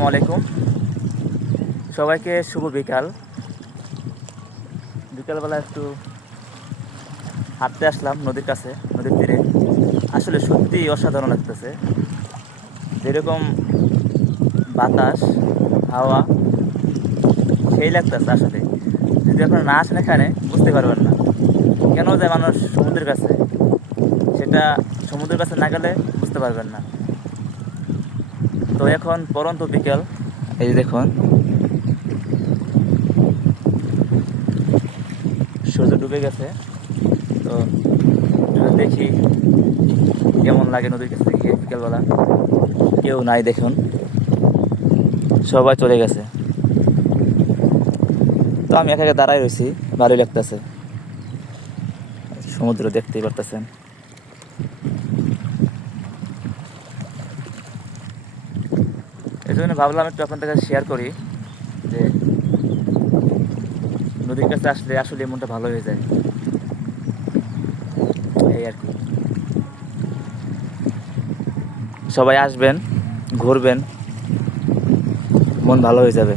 আসসালামু আলাইকুম। সবাইকে শুভ বিকাল। বিকালবেলা একটু হাঁটতে আসলাম নদীর কাছে, নদীর তীরে। আসলে সত্যিই অসাধারণ লাগতেছে। যেরকম বাতাস, হাওয়া সেই লাগতেছে আসলে। যদি আপনারা না আসেন এখানে বুঝতে পারবেন না কেন যায় মানুষ সমুদ্রের কাছে। সেটা সমুদ্রের কাছে না গেলে বুঝতে পারবেন না। তো এখন পরন্ত বিকেল, এই যে দেখুন সূর্য ডুবে গেছে। তো একটু দেখি কেমন লাগে নদীর কাছে গিয়ে বিকেলবেলা। কেউ নাই দেখুন, সবাই চলে গেছে। তো আমি একা একা দাঁড়াই রয়েছি, ভালোই লাগতেছে। সমুদ্র দেখতেই পারতেছেন। এই জন্য ভাবলাম একটু আপনাদের কাছে শেয়ার করি যে নদীর কাছে আসলে আসলে মনটা ভালো হয়ে যায়, এই আর কি। সবাই আসবেন, ঘুরবেন, মন ভালো হয়ে যাবে।